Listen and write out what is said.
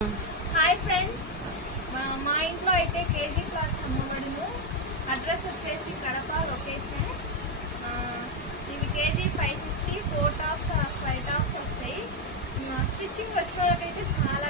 Hi friends, మా ఇంట్లో అయితే కేజీ క్లాత్ అమ్మబడును. అడ్రస్ వచ్చేసి కడప లొకేషన్. ఇవి కేజీ 550, 4 టాప్స్ 5 టాప్స్ వస్తాయి. స్టిచ్చింగ్ వచ్చిన వాళ్ళకైతే చాలా